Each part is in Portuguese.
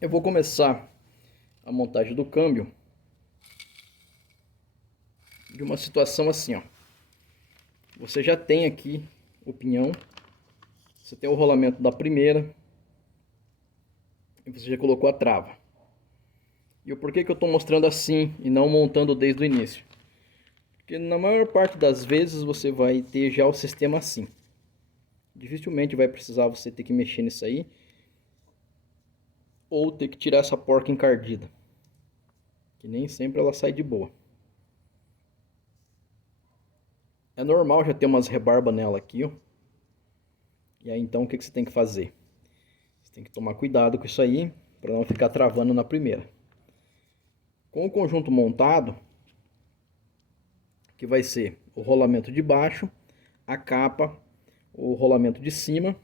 Eu vou começar a montagem do câmbio de uma situação assim, ó. Você já tem aqui o pinhão, você tem o rolamento da primeira e você já colocou a trava. E o porquê que eu estou mostrando assim e não montando desde o início? Porque na maior parte das vezes você vai ter já o sistema assim. Dificilmente vai precisar você ter que mexer nisso aí ou ter que tirar essa porca encardida, que nem sempre ela sai de boa. É normal já ter umas rebarbas nela aqui, ó. E aí então o que você tem que fazer? Você tem que tomar cuidado com isso aí para não ficar travando na primeira. Com o conjunto montado, que vai ser o rolamento de baixo, a capa, o rolamento de cima,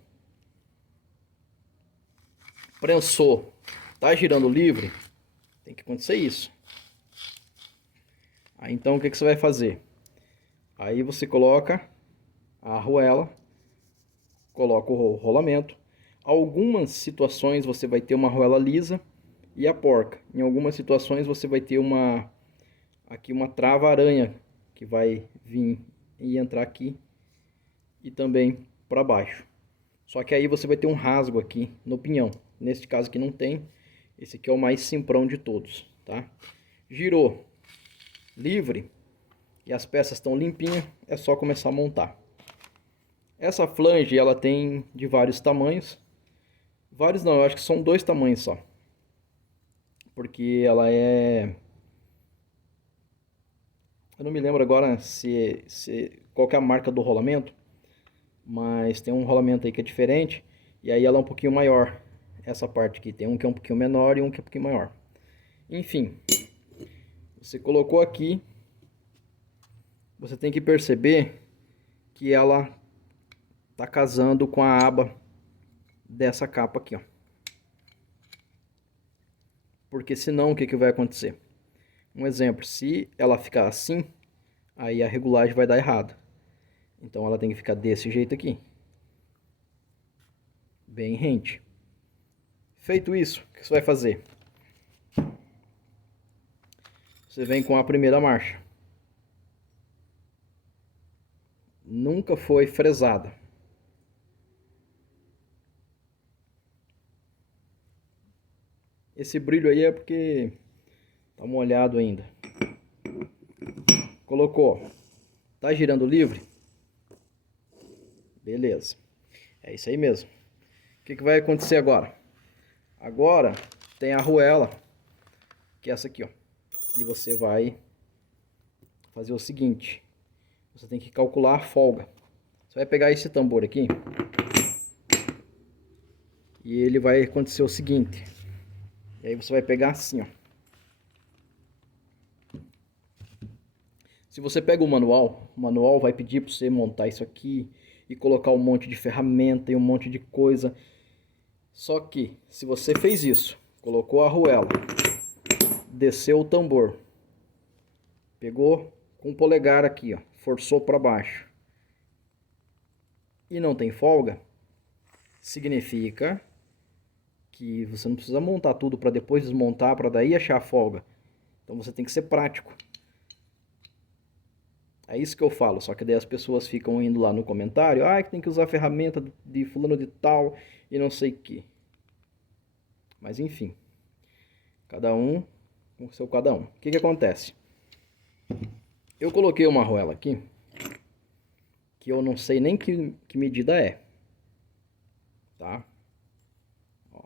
prensou, tá girando livre, tem que acontecer isso. Aí então o que você vai fazer? Aí você coloca a arruela, coloca o rolamento. Algumas situações você vai ter uma arruela lisa e a porca. Em algumas situações você vai ter aqui uma trava aranha que vai vir e entrar aqui e também para baixo. Só que aí você vai ter um rasgo aqui no pinhão. Neste caso aqui não tem. Esse aqui é o mais simprão de todos, tá? Girou livre e as peças estão limpinhas, é só começar a montar. Essa flange ela tem de vários tamanhos. Vários não, eu acho que são dois tamanhos só. Porque ela é... Eu não me lembro agora qual que é a marca do rolamento. Mas tem um rolamento aí que é diferente. E aí ela é um pouquinho maior. Essa parte aqui tem um que é um pouquinho menor e um que é um pouquinho maior. Enfim, você colocou aqui. Você tem que perceber que ela tá casando com a aba dessa capa aqui, ó. Porque senão o que vai acontecer? Um exemplo, se ela ficar assim, aí a regulagem vai dar errado. Então ela tem que ficar desse jeito aqui. Bem rente. Feito isso, o que você vai fazer? Você vem com a primeira marcha. Nunca foi fresada. Esse brilho aí é porque tá molhado ainda. Colocou. Tá girando livre? Beleza. É isso aí mesmo. O que vai acontecer agora? Agora tem a arruela, que é essa aqui, ó. E você vai fazer o seguinte. Você tem que calcular a folga. Você vai pegar esse tambor aqui. E ele vai acontecer o seguinte. E aí você vai pegar assim, ó. Se você pega o manual vai pedir para você montar isso aqui e colocar um monte de ferramenta e um monte de coisa. Só que, se você fez isso, colocou a arruela, desceu o tambor, pegou com o polegar aqui, ó, forçou para baixo e não tem folga, significa que você não precisa montar tudo para depois desmontar, para daí achar a folga. Então você tem que ser prático. É isso que eu falo, só que daí as pessoas ficam indo lá no comentário, que tem que usar a ferramenta de fulano de tal e não sei o que. Mas enfim, cada um com o seu cada um. O que acontece? Eu coloquei uma arruela aqui, que eu não sei nem que medida é, tá? Ó.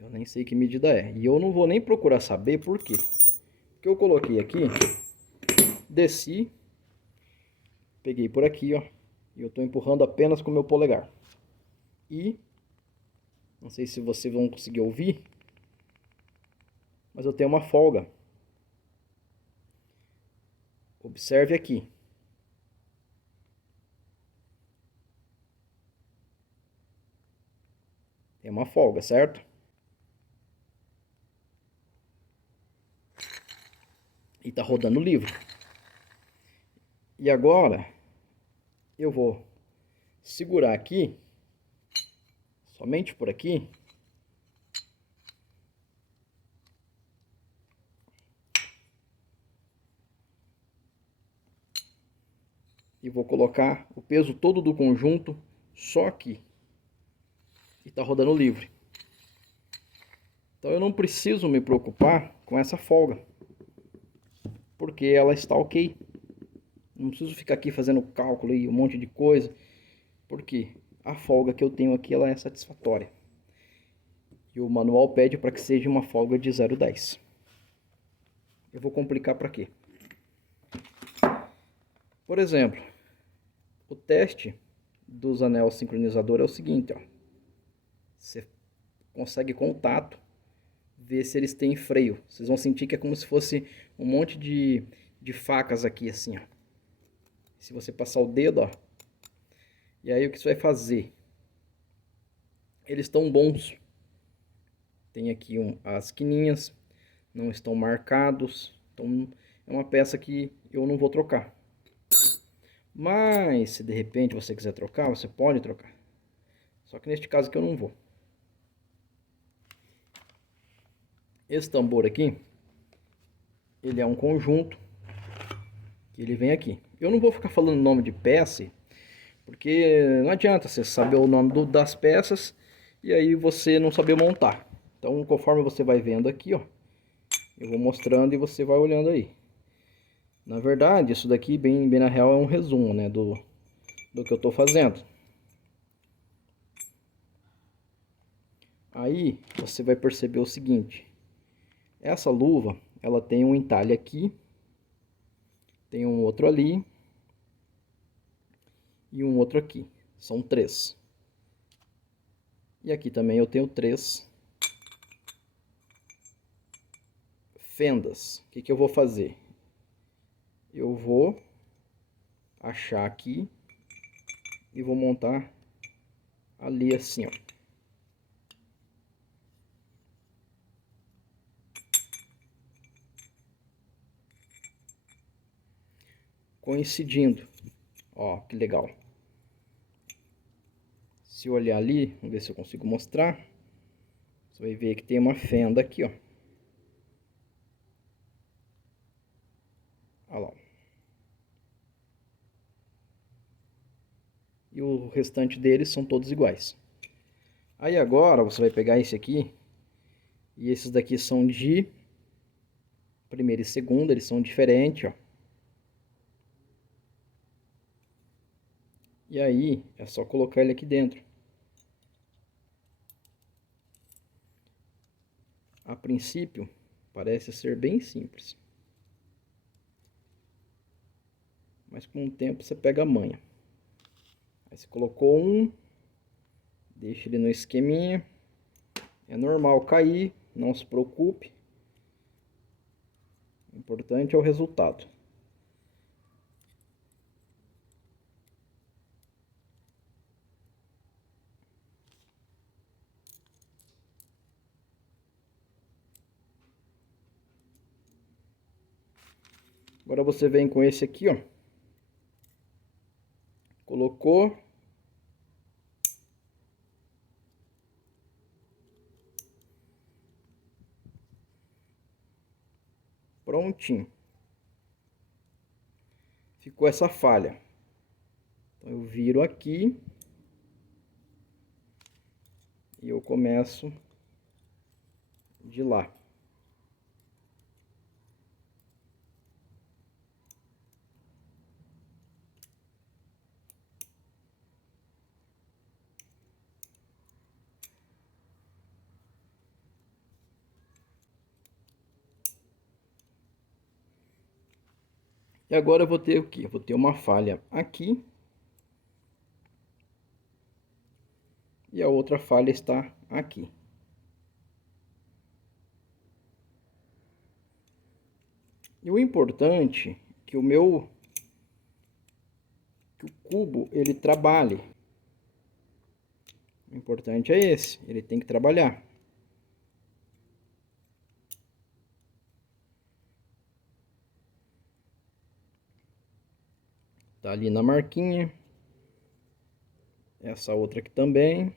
Eu nem sei que medida é, e eu não vou nem procurar saber por quê. Porque eu coloquei aqui, desci, peguei por aqui, ó, e eu tô empurrando apenas com o meu polegar. E, não sei se vocês vão conseguir ouvir, mas eu tenho uma folga. Observe aqui. Tem uma folga, certo? E tá rodando livre. E agora, eu vou segurar aqui, somente por aqui, e vou colocar o peso todo do conjunto só aqui. E tá rodando livre. Então eu não preciso me preocupar com essa folga, porque ela está ok. Não preciso ficar aqui fazendo cálculo e um monte de coisa, porque a folga que eu tenho aqui ela é satisfatória. E o manual pede para que seja uma folga de 0,10. Eu vou complicar para quê? Por exemplo, o teste dos anel sincronizador é o seguinte, ó. Você consegue com o tato ver se eles têm freio. Vocês vão sentir que é como se fosse um monte de facas aqui, assim, ó. Se você passar o dedo, ó. E aí o que você vai fazer? Eles estão bons. Tem aqui as quininhas, não estão marcados. Então é uma peça que eu não vou trocar. Mas se de repente você quiser trocar, você pode trocar. Só que neste caso aqui eu não vou. Esse tambor aqui, ele é um conjunto que ele vem aqui. Eu não vou ficar falando o nome de peça, porque não adianta você saber o nome das peças e aí você não saber montar. Então, conforme você vai vendo aqui, ó, eu vou mostrando e você vai olhando aí. Na verdade, isso daqui, bem na real, é um resumo, né, do que eu estou fazendo. Aí, você vai perceber o seguinte. Essa luva, ela tem um entalhe aqui, tem um outro ali e um outro aqui. São 3. E aqui também eu tenho 3 fendas. O que eu vou fazer? Eu vou achar aqui e vou montar ali assim, ó. Coincidindo. Ó, que legal. Se eu olhar ali, vamos ver se eu consigo mostrar. Você vai ver que tem uma fenda aqui, ó. Olha lá. E o restante deles são todos iguais. Aí agora você vai pegar esse aqui. E esses daqui são de primeira e segunda, eles são diferentes, ó. E aí é só colocar ele aqui dentro. A princípio, parece ser bem simples. Mas com o tempo você pega a manha. Aí você colocou um, deixa ele no esqueminha. É normal cair, não se preocupe. O importante é o resultado. Agora você vem com esse aqui, ó. Colocou. Prontinho. Ficou essa falha. Então eu viro aqui. E eu começo de lá. E agora eu vou ter o quê? Eu vou ter uma falha aqui. E a outra falha está aqui. E o importante é que o cubo ele trabalhe. O importante é esse, ele tem que trabalhar. Tá ali na marquinha. Essa outra aqui também.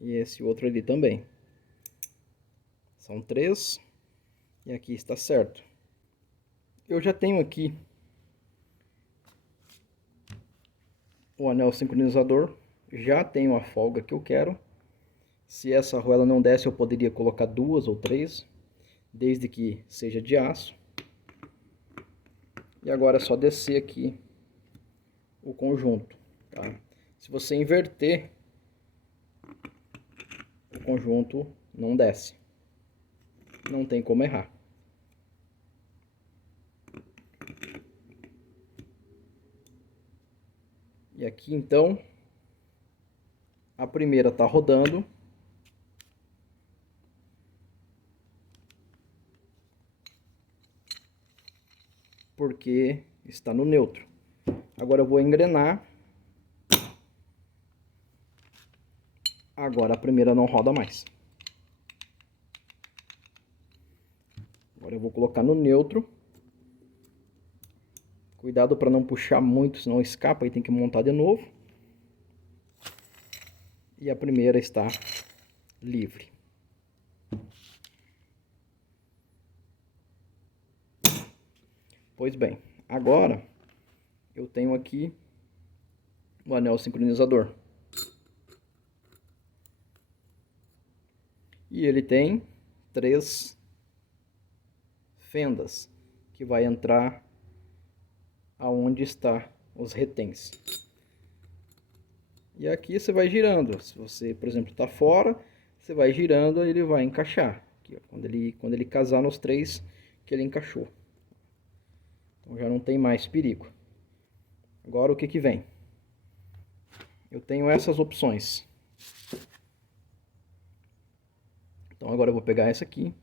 E esse outro ali também. São 3. E aqui está certo. Eu já tenho aqui o anel sincronizador, já tenho a folga que eu quero. Se essa arruela não desce, eu poderia colocar 2 ou 3, desde que seja de aço. E agora é só descer aqui o conjunto, tá? Se você inverter, o conjunto não desce. Não tem como errar. E aqui então, a primeira está rodando. Porque está no neutro. Agora eu vou engrenar. Agora a primeira não roda mais. Agora eu vou colocar no neutro. Cuidado para não puxar muito, senão escapa e tem que montar de novo. E a primeira está livre. Pois bem, agora eu tenho aqui o anel sincronizador. E ele tem 3 fendas que vai entrar aonde está os retens. E aqui você vai girando. Se você, por exemplo, está fora, você vai girando, ele vai encaixar. Aqui, ó, quando ele casar nos 3 que ele encaixou. Então já não tem mais perigo. Agora o que vem? Eu tenho essas opções. Então agora eu vou pegar essa aqui.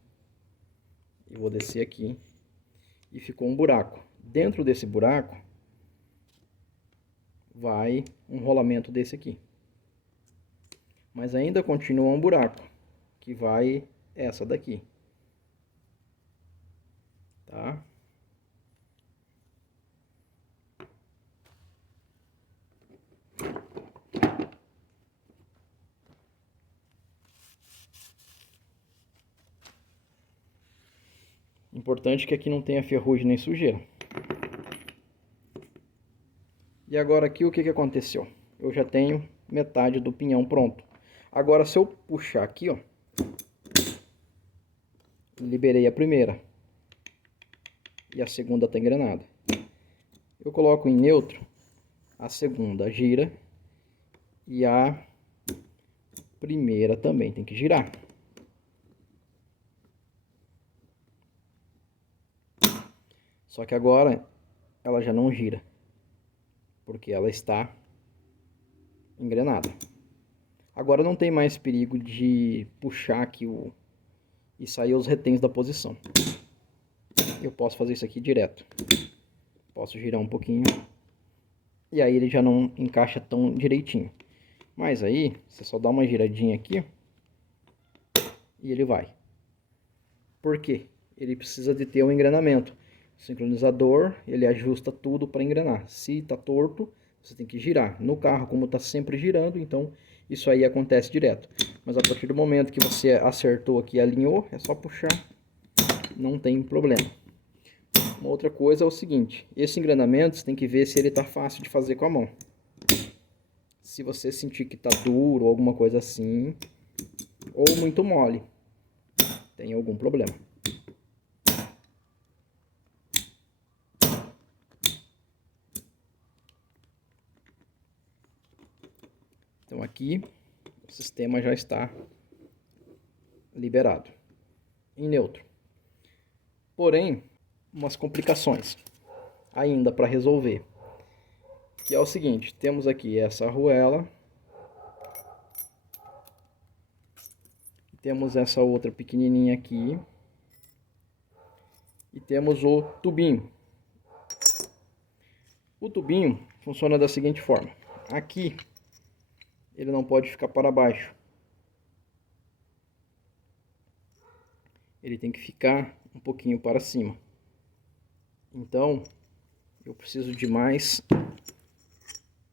E vou descer aqui. E ficou um buraco. Dentro desse buraco vai um rolamento desse aqui. Mas ainda continua um buraco, que vai essa daqui. Tá? Importante que aqui não tenha ferrugem nem sujeira. E agora aqui o que aconteceu? Eu já tenho metade do pinhão pronto. Agora se eu puxar aqui, ó, liberei a primeira. E a segunda está engrenada. Eu coloco em neutro, a segunda gira e a primeira também tem que girar. Só que agora ela já não gira, porque ela está engrenada. Agora não tem mais perigo de puxar aqui e sair os retens da posição. Eu posso fazer isso aqui direto. Posso girar um pouquinho e aí ele já não encaixa tão direitinho. Mas aí você só dá uma giradinha aqui e ele vai. Por quê? Ele precisa de ter um engrenamento. O sincronizador, ele ajusta tudo para engrenar. Se está torto, você tem que girar. No carro, como está sempre girando, então isso aí acontece direto. Mas a partir do momento que você acertou aqui e alinhou, é só puxar, não tem problema. Uma outra coisa é o seguinte, esse engrenamento você tem que ver se ele está fácil de fazer com a mão. Se você sentir que está duro ou alguma coisa assim, ou muito mole, tem algum problema. Então aqui o sistema já está liberado em neutro. Porém, umas complicações ainda para resolver. Que é o seguinte, temos aqui essa arruela. Temos essa outra pequenininha aqui. E temos o tubinho. O tubinho funciona da seguinte forma. Aqui ele não pode ficar para baixo. Ele tem que ficar um pouquinho para cima. Então, eu preciso de mais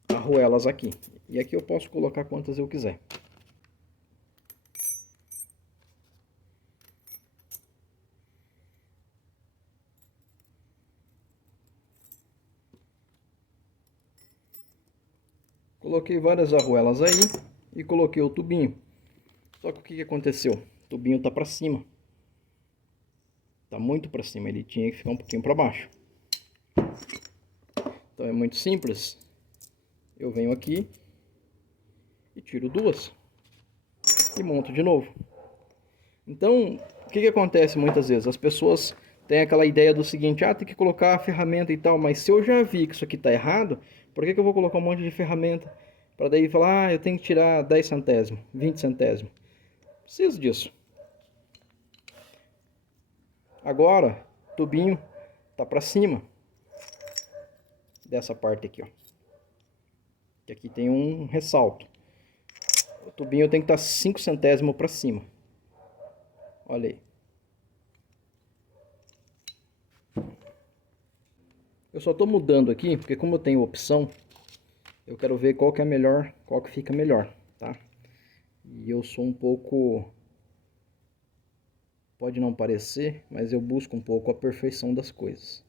arruelas aqui. E aqui eu posso colocar quantas eu quiser. coloquei várias arruelas aí e coloquei o tubinho. Só que o que aconteceu? O tubinho tá para cima. Tá muito para cima, ele tinha que ficar um pouquinho para baixo. Então é muito simples. Eu venho aqui e tiro duas e monto de novo. Então, o que acontece muitas vezes? As pessoas têm aquela ideia do seguinte: ah, tem que colocar a ferramenta e tal, mas se eu já vi que isso aqui está errado, por que eu vou colocar um monte de ferramenta para daí falar, ah, eu tenho que tirar 10 centésimos, 20 centésimos? Preciso disso. Agora, o tubinho tá para cima dessa parte aqui, ó. Que aqui tem um ressalto. O tubinho tem que estar 5 centésimos para cima. Olha aí. Eu só estou mudando aqui, porque como eu tenho opção, eu quero ver qual que é melhor, qual que fica melhor, tá? E eu sou um pouco... Pode não parecer, mas eu busco um pouco a perfeição das coisas,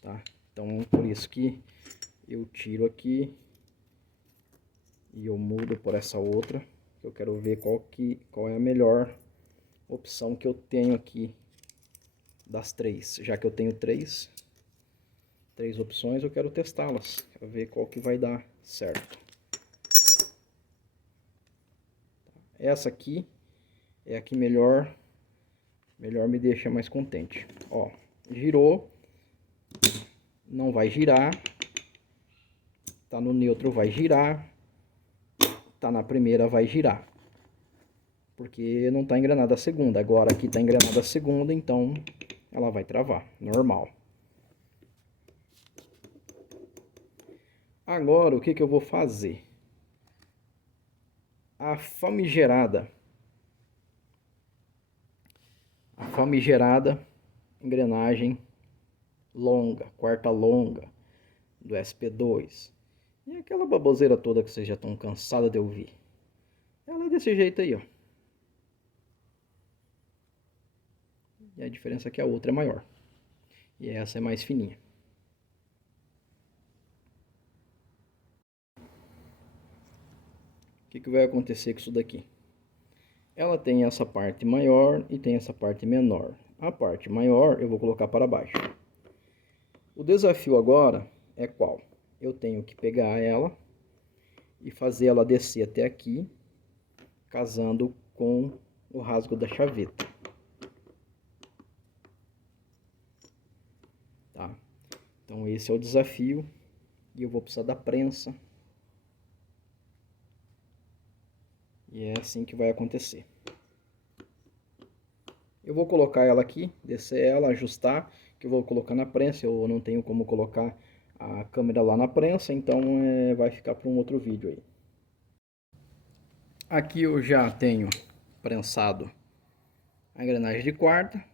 tá? Então, por isso que eu tiro aqui e eu mudo por essa outra. Eu quero ver qual é a melhor opção que eu tenho aqui das três. Já que eu tenho três opções, eu quero testá-las, quero ver qual que vai dar certo. Essa aqui é a que melhor me deixa mais contente. Ó, girou, não vai girar, tá no neutro, vai girar, tá na primeira, vai girar, porque não tá engranada a segunda. Agora aqui tá engranada a segunda, então ela vai travar, normal. Agora o que eu vou fazer? A famigerada engrenagem longa, quarta longa do SP2. E aquela baboseira toda que vocês já estão cansados de ouvir. Ela é desse jeito aí, ó. E a diferença é que a outra é maior. E essa é mais fininha. O que vai acontecer com isso daqui? Ela tem essa parte maior e tem essa parte menor. A parte maior eu vou colocar para baixo. O desafio agora é qual? Eu tenho que pegar ela e fazer ela descer até aqui, casando com o rasgo da chaveta. Tá? Então esse é o desafio e eu vou precisar da prensa. E é assim que vai acontecer. Eu vou colocar ela aqui, descer ela, ajustar, que eu vou colocar na prensa. Eu não tenho como colocar a câmera lá na prensa, então vai ficar para um outro vídeo aí. Aqui eu já tenho prensado a engrenagem de quarta.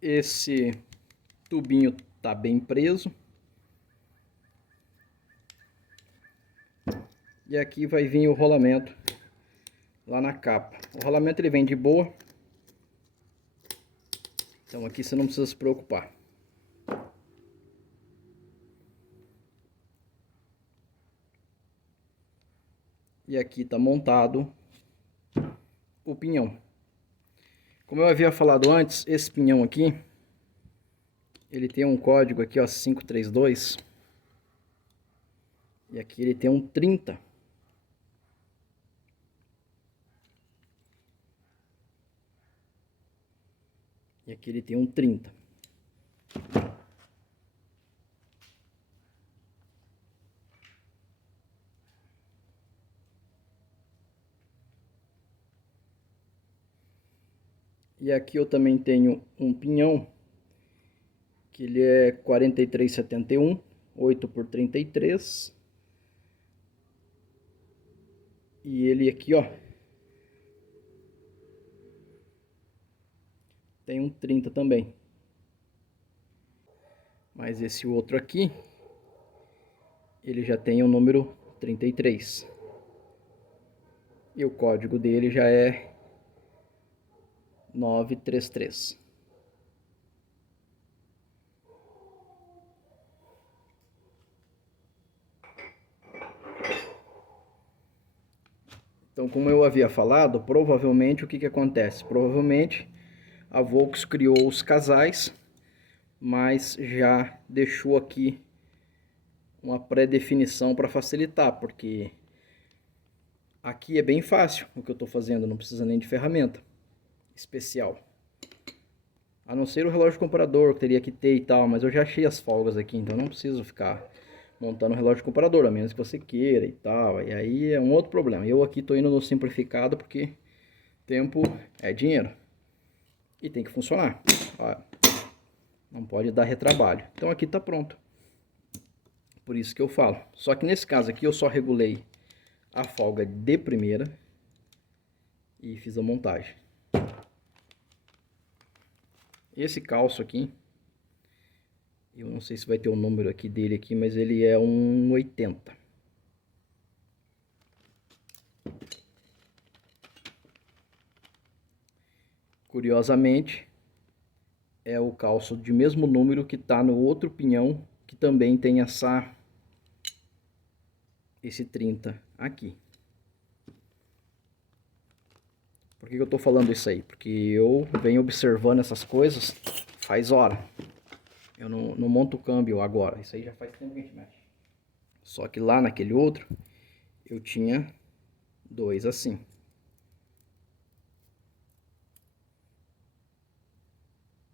Esse tubinho tá bem preso. E aqui vai vir o rolamento lá na capa. O rolamento ele vem de boa. Então aqui você não precisa se preocupar. E aqui está montado o pinhão. Como eu havia falado antes, esse pinhão aqui, ele tem um código aqui, ó, 532. E aqui ele tem um 30. E aqui ele tem um 30. E aqui eu também tenho um pinhão, que ele é 43,71, 8 por 33. E ele aqui, ó, tem um 30 também. Mas esse outro aqui, ele já tem o número 33. E o código dele já é 933. Então, como eu havia falado, provavelmente o que acontece? Provavelmente a Volks criou os casais, mas já deixou aqui uma pré-definição para facilitar, porque aqui é bem fácil o que eu estou fazendo, não precisa nem de ferramenta especial. A não ser o relógio comparador que teria que ter e tal, mas eu já achei as folgas aqui, então não preciso ficar montando o relógio comparador, a menos que você queira e tal. E aí é um outro problema. Eu aqui estou indo no simplificado porque tempo é dinheiro. E tem que funcionar. Ó, não pode dar retrabalho. Então aqui está pronto. Por isso que eu falo. Só que nesse caso aqui eu só regulei a folga de primeira e fiz a montagem. Esse calço aqui, eu não sei se vai ter o número aqui dele aqui, mas ele é um 80. Curiosamente, é o calço de mesmo número que está no outro pinhão, que também tem esse 30 aqui. Por que eu estou falando isso aí? Porque eu venho observando essas coisas faz hora. Eu não monto o câmbio agora. Isso aí já faz tempo que a gente mexe. Só que lá naquele outro, eu tinha dois assim.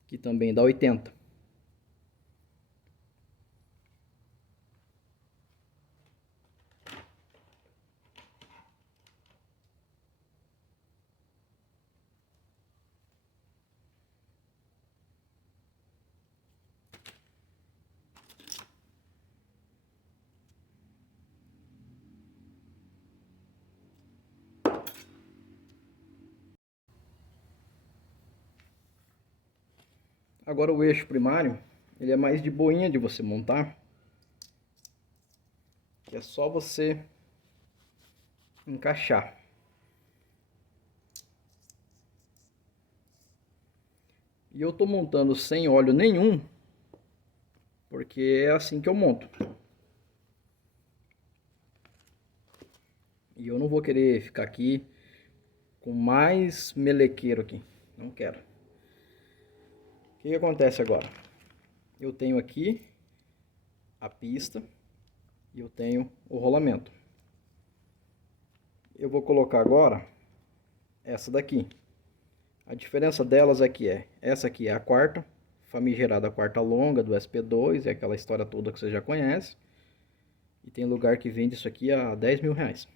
Que também dá 80. Agora o eixo primário, ele é mais de boinha de você montar. Que é só você encaixar. E eu tô montando sem óleo nenhum, porque é assim que eu monto. E eu não vou querer ficar aqui com mais melequeiro aqui. Não quero. O que acontece agora? Eu tenho aqui a pista e eu tenho o rolamento. Eu vou colocar agora essa daqui. A diferença delas é que essa aqui é a quarta, famigerada quarta longa do SP2, é aquela história toda que você já conhece. E tem lugar que vende isso aqui a 10 mil reais.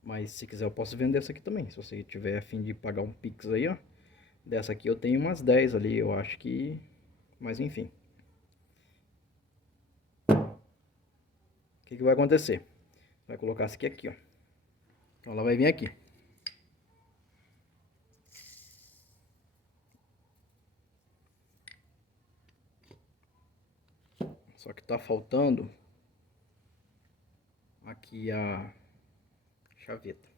Mas se quiser eu posso vender essa aqui também. Se você tiver a fim de pagar um Pix aí, ó. Dessa aqui eu tenho umas 10 ali, eu acho que... Mas enfim. O que vai acontecer? Vai colocar essa aqui, ó. Então ela vai vir aqui. Só que tá faltando aqui a chaveta.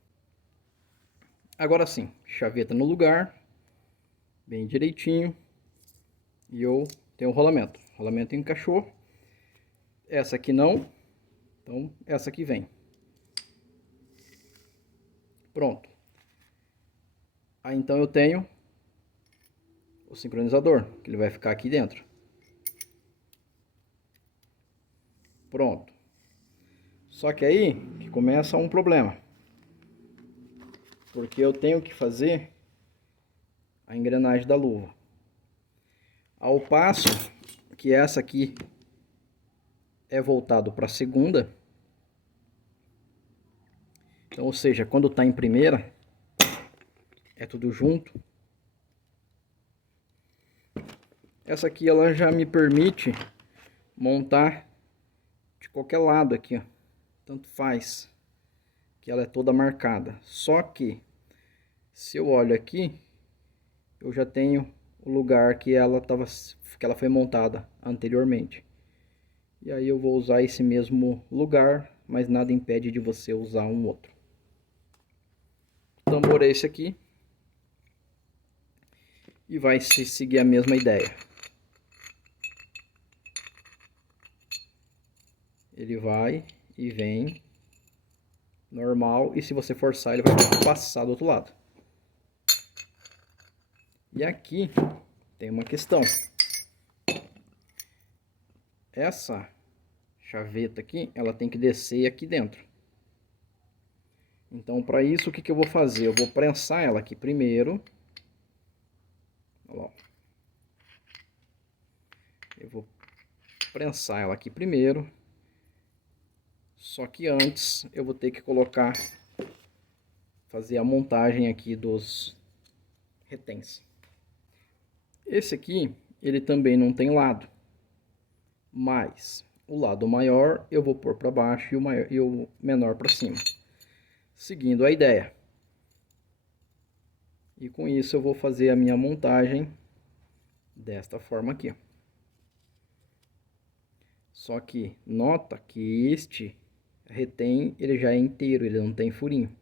Agora sim, chaveta no lugar, bem direitinho. E eu tenho o rolamento. O rolamento encaixou. Essa aqui não. Então essa aqui vem. Pronto. Aí então eu tenho o sincronizador, que ele vai ficar aqui dentro. Pronto. Só que aí que começa um problema. Porque eu tenho que fazer a engrenagem da luva. Ao passo que essa aqui é voltado para a segunda. Então, ou seja, quando está em primeira, é tudo junto. Essa aqui ela já me permite montar de qualquer lado aqui, ó. Tanto faz, que ela é toda marcada. Só que se eu olho aqui, eu já tenho o lugar que ela foi montada anteriormente. E aí eu vou usar esse mesmo lugar, mas nada impede de você usar um outro. O tambor é esse aqui. E vai se seguir a mesma ideia. Ele vai e vem normal, e se você forçar ele vai passar do outro lado. E aqui tem uma questão. Essa chaveta aqui, ela tem que descer aqui dentro. Então, para isso, o que eu vou fazer? Eu vou prensar ela aqui primeiro. Olha lá. Eu vou prensar ela aqui primeiro. Só que antes eu vou ter que fazer a montagem aqui dos reténs. Esse aqui, ele também não tem lado, mas o lado maior eu vou pôr para baixo e o menor para cima, seguindo a ideia. E com isso eu vou fazer a minha montagem desta forma aqui. Só que nota que este retém, ele já é inteiro, ele não tem furinho.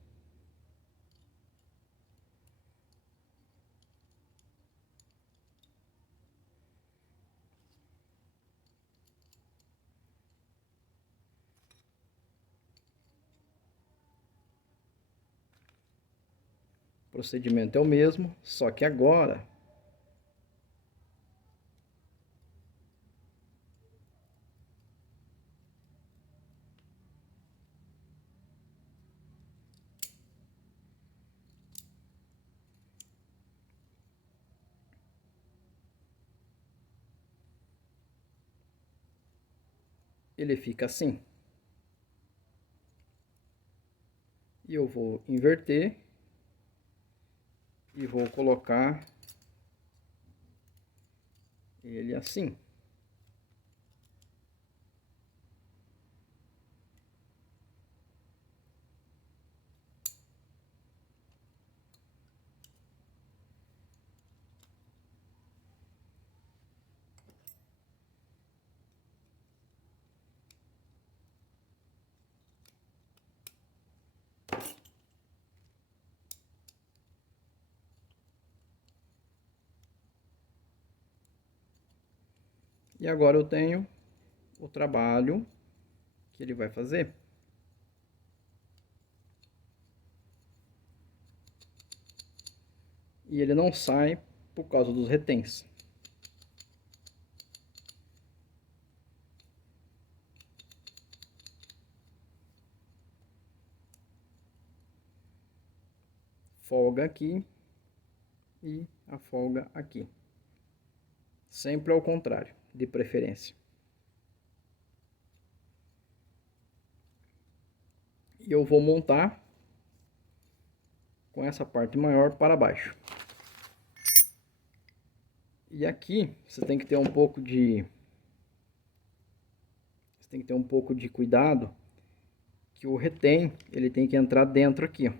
O procedimento é o mesmo, só que agora ele fica assim. E eu vou inverter e vou colocar ele assim. E agora eu tenho o trabalho que ele vai fazer. E ele não sai por causa dos reténs. Folga aqui e a folga aqui. Sempre ao contrário, de preferência. E eu vou montar com essa parte maior para baixo. E aqui você tem que ter um pouco de cuidado, que o retém, ele tem que entrar dentro aqui, ó.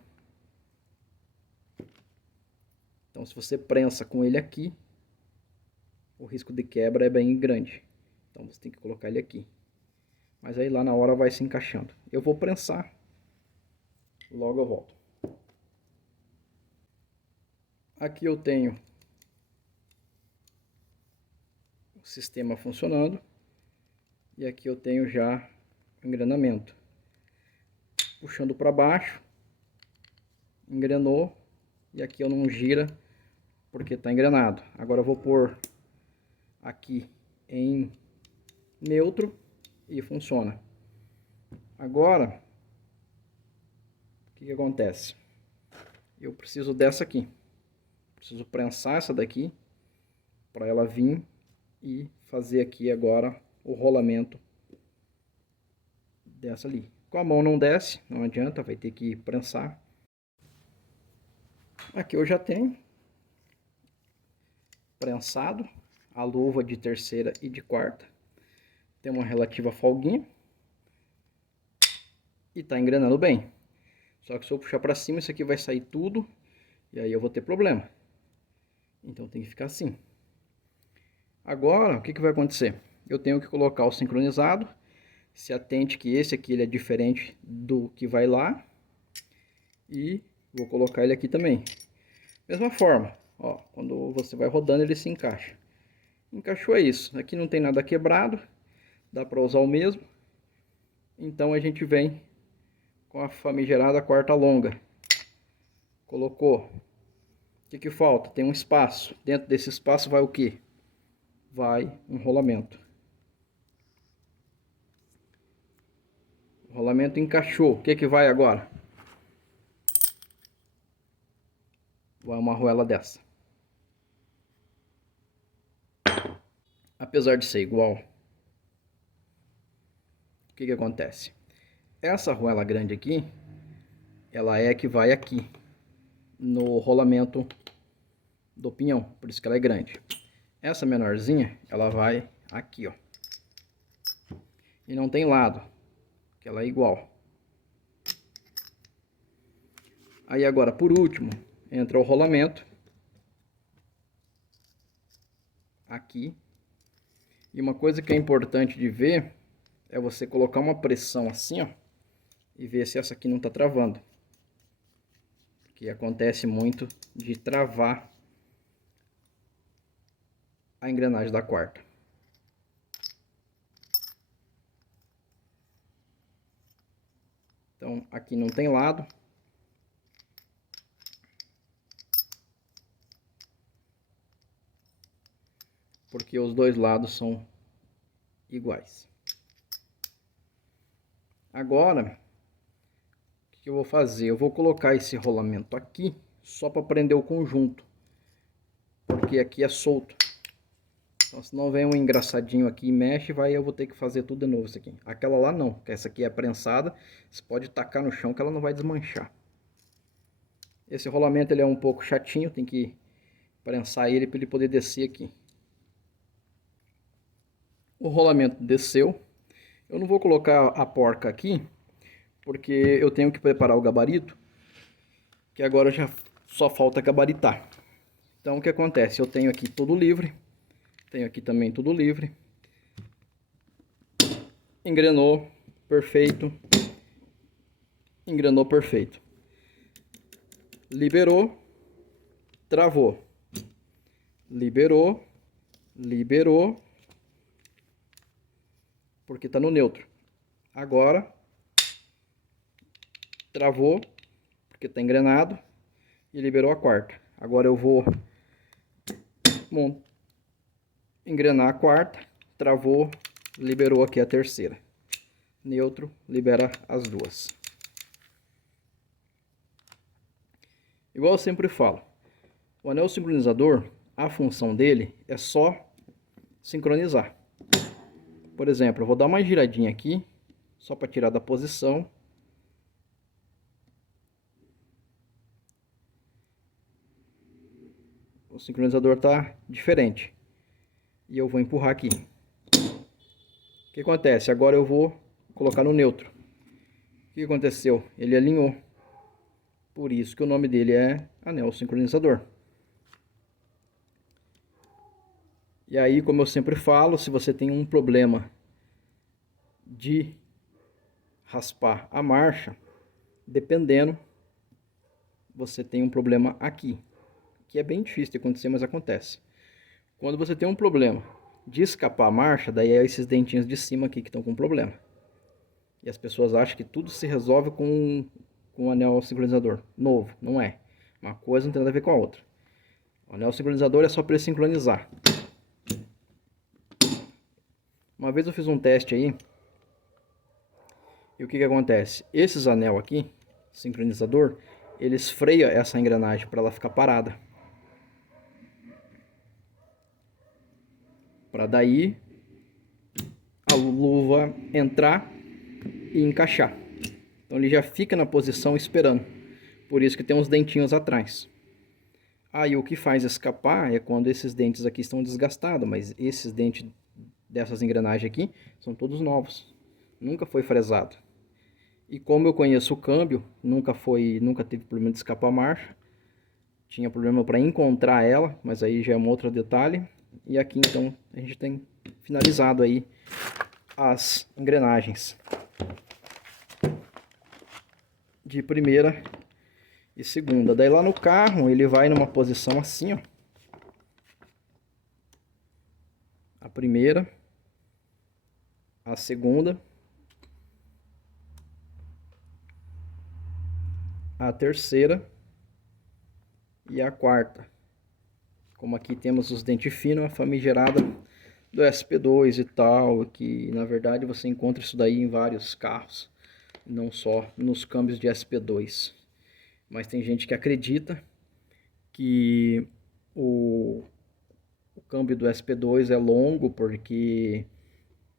Então se você prensa com ele aqui, o risco de quebra é bem grande. Então você tem que colocar ele aqui. Mas aí lá na hora vai se encaixando. Eu vou prensar, logo eu volto. Aqui eu tenho o sistema funcionando. E aqui eu tenho já o engrenamento. Puxando para baixo, engrenou. E aqui eu não gira porque está engrenado. Agora eu vou pôr aqui em neutro e funciona. Agora, o que acontece? Eu preciso dessa aqui. Preciso prensar essa daqui para ela vir e fazer aqui agora o rolamento dessa ali. Com a mão não desce, não adianta, vai ter que prensar. Aqui eu já tenho prensado a luva de terceira e de quarta. Tem uma relativa folguinha e tá engrenando bem. Só que se eu puxar para cima, isso aqui vai sair tudo e aí eu vou ter problema. Então tem que ficar assim. Agora, o que vai acontecer? Eu tenho que colocar o sincronizado. Se atente que esse aqui ele é diferente do que vai lá. E vou colocar ele aqui também. Mesma forma, ó, quando você vai rodando ele se encaixa. Encaixou, é isso. Aqui não tem nada quebrado. Dá para usar o mesmo. Então a gente vem com a famigerada quarta longa. Colocou. O que falta? Tem um espaço. Dentro desse espaço vai o quê? Vai um rolamento. O rolamento encaixou. O que vai agora? Vai uma arruela dessa. Apesar de ser igual, o que acontece? Essa arruela grande aqui, ela é a que vai aqui no rolamento do pinhão, por isso que ela é grande. Essa menorzinha, ela vai aqui, ó. E não tem lado, que ela é igual. Aí agora, por último, entra o rolamento aqui. E uma coisa que é importante de ver é você colocar uma pressão assim, ó, e ver se essa aqui não tá travando. Porque acontece muito de travar a engrenagem da quarta. Então aqui não tem lado. Porque os dois lados são iguais. Agora, o que eu vou fazer? Eu vou colocar esse rolamento aqui só para prender o conjunto. Porque aqui é solto. Então, se não vem um engraçadinho aqui e mexe, eu vou ter que fazer tudo de novo isso aqui. Aquela lá não, porque essa aqui é prensada. Você pode tacar no chão que ela não vai desmanchar. Esse rolamento ele é um pouco chatinho, tem que prensar ele para ele poder descer aqui. O rolamento desceu. Eu não vou colocar a porca aqui, porque eu tenho que preparar o gabarito, que agora já só falta gabaritar. Então o que acontece? Eu tenho aqui tudo livre, tenho aqui também tudo livre. Engrenou, perfeito. Engrenou perfeito. Liberou, travou. Liberou, liberou, porque está no neutro. Agora, travou, porque está engrenado, e liberou a quarta. Agora eu vou engrenar a quarta, travou, liberou aqui a terceira. Neutro, libera as duas. Igual eu sempre falo, o anel sincronizador, a função dele é só sincronizar. Por exemplo, eu vou dar uma giradinha aqui, só para tirar da posição. O sincronizador está diferente. E eu vou empurrar aqui. O que acontece? Agora eu vou colocar no neutro. O que aconteceu? Ele alinhou. Por isso que o nome dele é anel sincronizador. E aí, como eu sempre falo, se você tem um problema de raspar a marcha, dependendo, você tem um problema aqui, que é bem difícil de acontecer, mas acontece. Quando você tem um problema de escapar a marcha, daí é esses dentinhos de cima aqui que estão com problema. E as pessoas acham que tudo se resolve com um anel sincronizador novo. Não é. Uma coisa não tem nada a ver com a outra. O anel sincronizador é só para ele sincronizar. Uma vez eu fiz um teste aí. E o que acontece? Esses anel aqui, sincronizador, eles freiam essa engrenagem para ela ficar parada. Para daí a luva entrar e encaixar. Então ele já fica na posição esperando. Por isso que tem uns dentinhos atrás. Aí o que faz escapar é quando esses dentes aqui estão desgastados, mas esses dentes dessas engrenagens aqui são todos novos. Nunca foi fresado. E como eu conheço o câmbio, nunca teve problema de escapar a marcha. Tinha problema para encontrar ela, mas aí já é um outro detalhe. E aqui então a gente tem finalizado aí as engrenagens de primeira e segunda. Daí lá no carro ele vai numa posição assim, ó. A primeira, a segunda a terceira e a quarta. Como aqui temos os dentes finos, a famigerada do SP2 e tal, que na verdade você encontra isso daí em vários carros, não só nos câmbios de SP2. Mas tem gente que acredita que o câmbio do SP2 é longo porque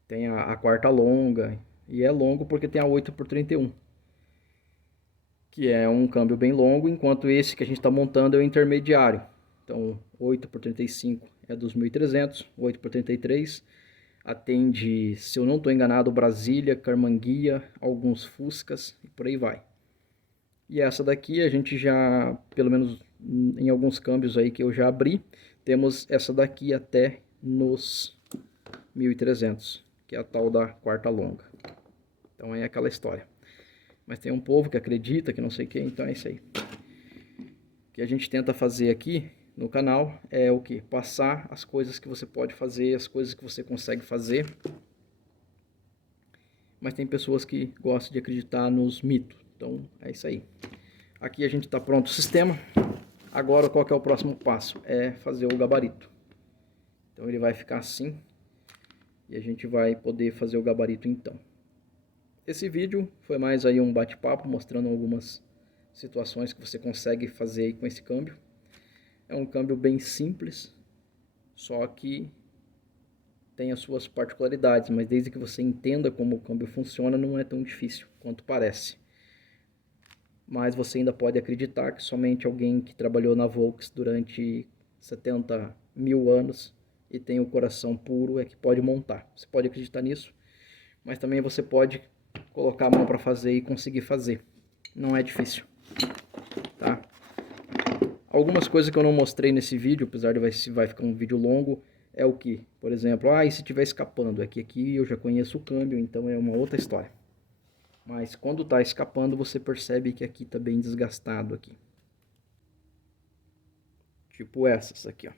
tem a quarta longa, e é longo porque tem a 8x31, que é um câmbio bem longo, enquanto esse que a gente está montando é o intermediário. Então 8x35 é dos 1.300, 8x33 atende, se eu não estou enganado, Brasília, Carmanguia, alguns Fuscas e por aí vai. E essa daqui a gente já, pelo menos em alguns câmbios aí que eu já abri, temos essa daqui até nos 1.300, que é a tal da quarta longa. Então é aquela história. Mas tem um povo que acredita, que não sei quem, então é isso aí. O que a gente tenta fazer aqui no canal é o que? Passar as coisas que você pode fazer, as coisas que você consegue fazer. Mas tem pessoas que gostam de acreditar nos mitos. Então é isso aí. Aqui a gente está pronto o sistema. Agora qual que é o próximo passo? É fazer o gabarito. Então ele vai ficar assim. E a gente vai poder fazer o gabarito então. Esse vídeo foi mais aí um bate-papo mostrando algumas situações que você consegue fazer aí com esse câmbio. É um câmbio bem simples, só que tem as suas particularidades, mas desde que você entenda como o câmbio funciona, não é tão difícil quanto parece. Mas você ainda pode acreditar que somente alguém que trabalhou na Volks durante 70 mil anos e tem o coração puro é que pode montar. Você pode acreditar nisso, mas também você pode colocar a mão para fazer e conseguir fazer. Não é difícil, tá? Algumas coisas que eu não mostrei nesse vídeo, apesar de vai ficar um vídeo longo, é o que? Por exemplo, e se estiver escapando? É que aqui eu já conheço o câmbio, então é uma outra história. Mas quando está escapando, você percebe que aqui está bem desgastado aqui. Tipo essas aqui, ó.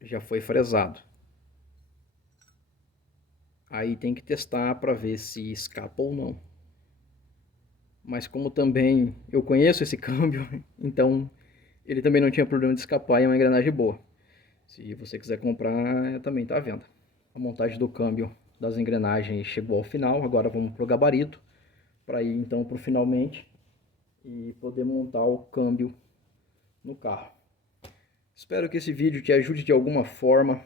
Já foi fresado. Aí tem que testar para ver se escapa ou não. Mas como também eu conheço esse câmbio, então ele também não tinha problema de escapar e é uma engrenagem boa. Se você quiser comprar, também está à venda. A montagem do câmbio das engrenagens chegou ao final, agora vamos para o gabarito, para ir então para o finalmente e poder montar o câmbio no carro. Espero que esse vídeo te ajude de alguma forma.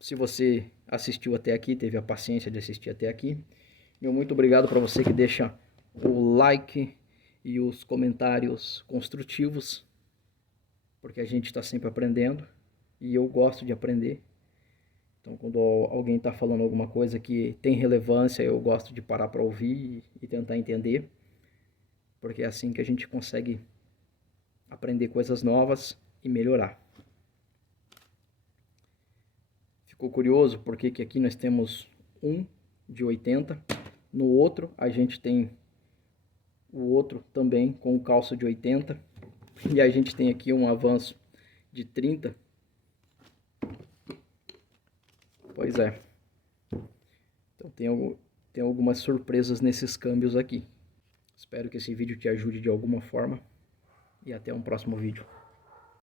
Se você assistiu até aqui, teve a paciência de assistir até aqui, meu muito obrigado para você que deixa o like e os comentários construtivos, porque a gente está sempre aprendendo e eu gosto de aprender. Então, quando alguém está falando alguma coisa que tem relevância, eu gosto de parar para ouvir e tentar entender, porque é assim que a gente consegue aprender coisas novas e melhorar. Ficou curioso porque que aqui nós temos um de 80, no outro a gente tem o outro também com o calço de 80, e a gente tem aqui um avanço de 30. Pois é. Então tem algumas surpresas nesses câmbios aqui. Espero que esse vídeo te ajude de alguma forma e até um próximo vídeo.